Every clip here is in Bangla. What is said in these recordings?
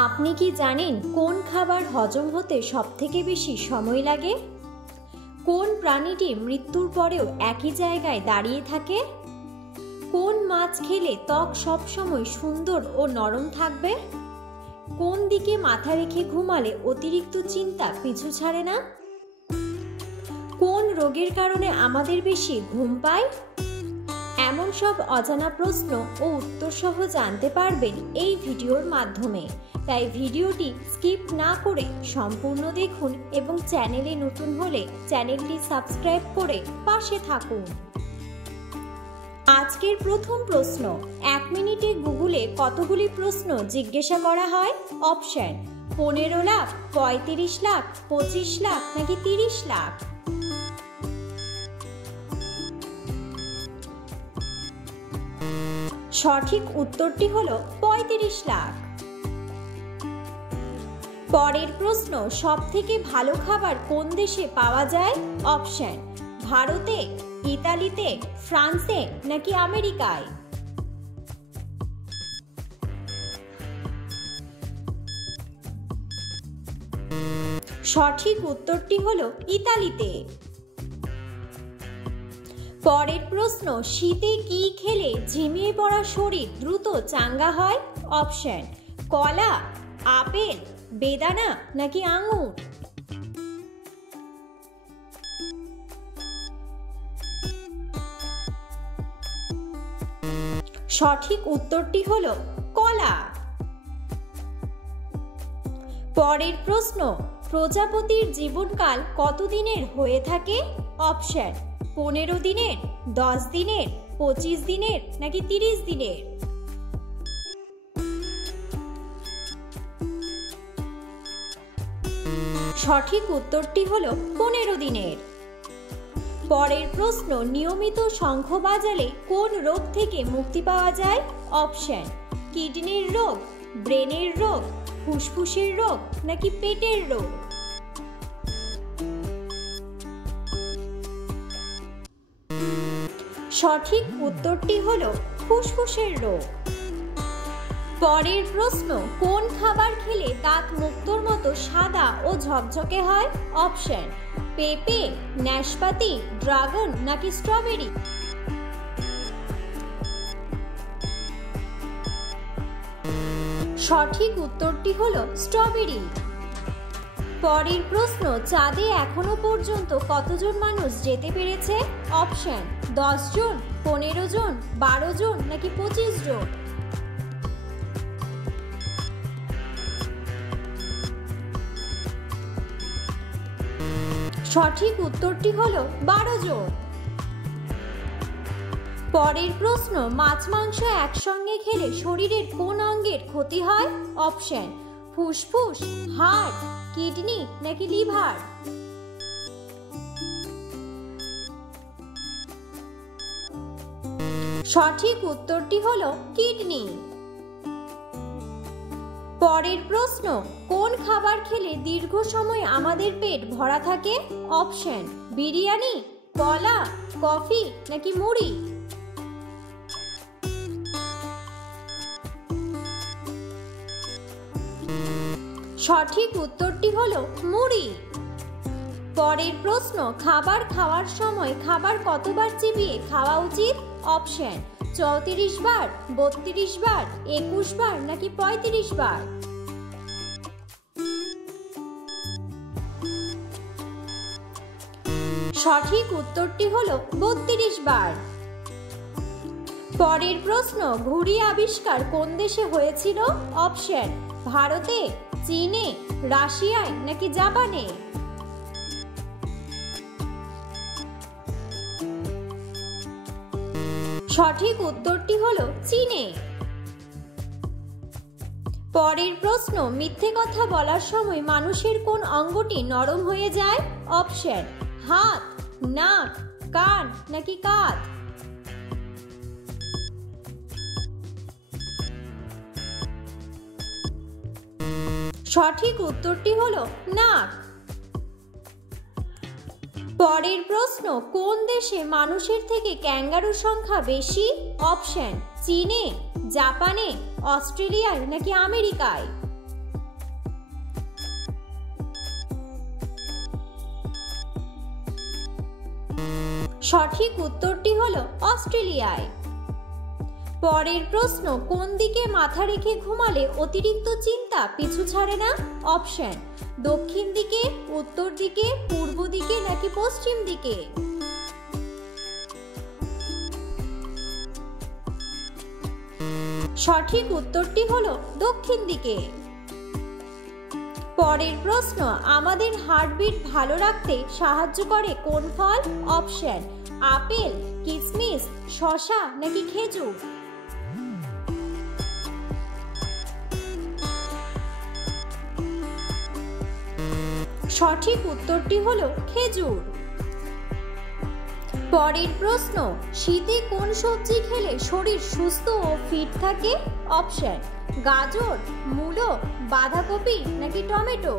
আপনি কি জানেন কোন খাবার হজম হতে সবথেকে বেশি সময় লাগে? কোন প্রাণীটি মৃত্যুর পরেও একই জায়গায় দাঁড়িয়ে থাকে? কোন মাছ খেলে ত্বক সবসময় সুন্দর ও নরম থাকবে? কোন দিকে মাথা রেখে ঘুমালে অতিরিক্ত চিন্তা পিছু ছাড়ে না? কোন রোগের কারণে আমাদের বেশি ঘুম পায়? এমন সব অজানা প্রশ্ন ও উত্তর সহ জানতে পারবেন এই ভিডিওর মাধ্যমে। তাই ভিডিওটি স্কিপ না করে সম্পূর্ণ দেখুন এবং চ্যানেলে নতুন হলে চ্যানেলটি সাবস্ক্রাইব করে পাশে থাকুন। আজকের প্রথম প্রশ্ন, 1 মিনিটে গুগলে কতগুলি প্রশ্ন জিজ্ঞাসা করা হয়? অপশন: 15 লাখ, 35 লাখ, 25 লাখ নাকি 30 লাখ? সঠিক উত্তরটি হলো 35 লাখ। পরের প্রশ্ন, সবথেকে ভালো খাবার কোন দেশে পাওয়া যায়? অপশন: ভারতে, ইতালিতে, ফ্রান্সে নাকি আমেরিকায়? সঠিক উত্তরটি হলো ইতালিতে। পরের প্রশ্ন, শীতে কি খেলে ঝিমিয়ে পড়া শরীর দ্রুত চাঙ্গা হয়? অপশন: কলা, আপেল, বেদানা নাকি আঙুর? সঠিক উত্তরটি হলো কলা। পরের প্রশ্ন, প্রজাপতির জীবনকাল কতদিনের হয়ে থাকে? অপশন: 15 দিনের, 10 দিনের, 25 দিনের নাকি 30 দিনের? সঠিক উত্তরটি হলো 15 দিনের। পরের প্রশ্ন, নিয়মিত শঙ্খ বাজালে কোন রোগ থেকে মুক্তি পাওয়া যায়? অপশন: কিডনির রোগ, ব্রেনের রোগ, ফুসফুসের রোগ নাকি পেটের রোগ? সঠিক উত্তরটি হলো ফুসফুসের রোগ। পরের প্রশ্ন, কোন খাবার খেলে দাঁত মুক্তোর মতো সাদা ও ঝকঝকে হয়? অপশন: পেঁপে, নাশপাতি, ড্রাগন নাকি স্ট্রবেরি? সঠিক উত্তরটি হলো স্ট্রবেরি। পরের প্রশ্ন, চাঁদে এখনো পর্যন্ত কতজন মানুষ যেতে পেরেছে? অপশন: 10 জন, 15 জন, 12 জন নাকি 25 জন? সঠিক উত্তরটি হলো 12 জন। পরের প্রশ্ন, মাছ মাংস একসঙ্গে খেলে শরীরের কোন অঙ্গের ক্ষতি হয়? অপশন: ফুসফুস, হার্ট, কিডনি নাকি লিভার? সঠিক উত্তরটি হলো কিডনি। পরের প্রশ্ন, কোন খাবার খেলে দীর্ঘ সময় আমাদের পেট ভরা থাকে? অপশন: বিরিয়ানি, কলা, কফি নাকি মুড়ি? সঠিক উত্তরটি হলো মুড়ি। পরের প্রশ্ন, খাবার খাওয়ার সময় খাবার কতবার চিবিয়ে খাওয়া উচিত? অপশন: 34 বার, 32 বার, 21 বার নাকি 35 বার? সঠিক উত্তরটি হলো 32 বার। পরের প্রশ্ন, ঘুড়ি আবিষ্কার কোন দেশে হয়েছিল? অপশন: ভারতে, চীনে, রাশিয়ায় নাকি জাপানে? সঠিক উত্তরটি হলো চীনে। পরের প্রশ্ন, মিথ্যে কথা বলার সময় মানুষের কোন অঙ্গটি নরম হয়ে যায়? অপশন: হাত, নাক, কান নাকি কাঁধ? সঠিক উত্তরটি হলো নাক। পরের প্রশ্ন, কোন দেশে মানুষের থেকে ক্যাঙ্গারুর সংখ্যা বেশি? অপশন: চীনে, জাপানে, অস্ট্রেলিয়ায় নাকি আমেরিকায়? সঠিক উত্তরটি হলো অস্ট্রেলিয়ায়। পরের প্রশ্ন, কোন দিকে মাথা রেখে ঘুমালে অতিরিক্ত চিন্তা পিছু ছাড়ে না? অপশন: দক্ষিণ দিকে, উত্তর দিকে, পূর্ব দিকে নাকি পশ্চিম দিকে? সঠিক উত্তরটি হলো দক্ষিণ দিকে। পরের প্রশ্ন, আমাদের হার্টবিট ভালো রাখতে সাহায্য করে কোন ফল? অপশন: আপেল, কিশমিশ, শসা নাকি খেজুর? সঠিক উত্তরটি হলো খেজুর। পরের প্রশ্ন, শীতে কোন সবজি খেলে শরীর সুস্থ ও ফিট থাকে? অপশন: গাজর, মূলো, বাঁধাকপি নাকি টমেটো?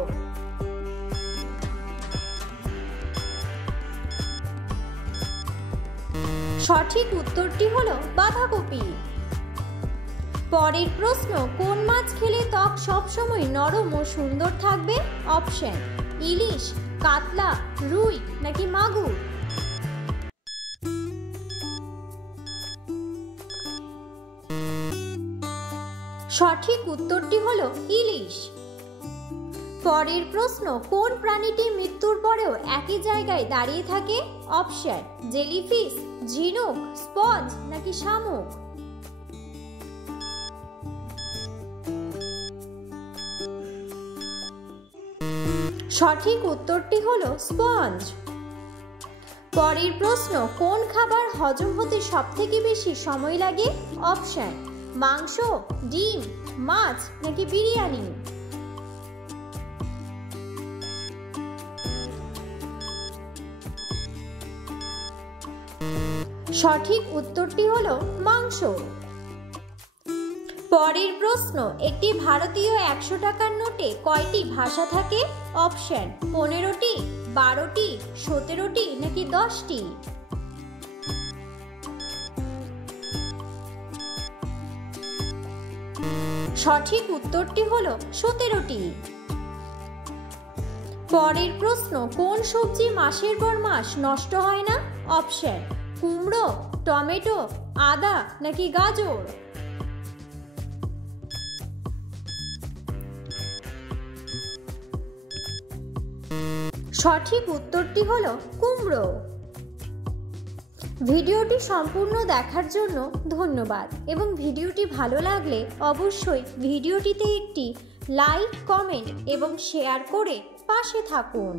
সঠিক উত্তরটি হলো বাঁধাকপি। পরের প্রশ্ন, কোন মাছ খেলে ত্বক সবসময় নরম ও সুন্দর থাকবে? অপশন: ইলিশ, কাতলা, রুই নাকি মাগুর? সঠিক উত্তরটি হলো ইলিশ। পরের প্রশ্ন, কোন প্রাণীটি মৃত্যুর পরেও একই জায়গায় দাঁড়িয়ে থাকে? অপশন: জেলিফিশ, ঝিনুক, স্পঞ্জ নাকি শামুক? সঠিক উত্তরটি হলো স্পঞ্জ। পরের প্রশ্ন, কোন খাবার হজম হতে সবথেকে বেশি সময় লাগে? অপশন: মাংস, ডিম, মাছ নাকি বিরিয়ানি? সঠিক উত্তরটি হলো মাংস। পরের প্রশ্ন, একটি ভারতীয় 100 টাকার নোটে কয়টি ভাষা থাকে? অপশন: 15টি, 12টি, 17টি নাকি 10টি? সঠিক উত্তরটি হলো 17টি। পরের প্রশ্ন, কোন সবজি মাসের পর মাস নষ্ট হয় না? অপশন: কুমড়ো, টমেটো, আদা নাকি গাজর? সঠিক উত্তরটি হলো কুমড়ো। ভিডিওটি সম্পূর্ণ দেখার জন্য ধন্যবাদ এবং ভিডিওটি ভালো লাগলে অবশ্যই ভিডিওটিতে একটি লাইক, কমেন্ট এবং শেয়ার করে পাশে থাকুন।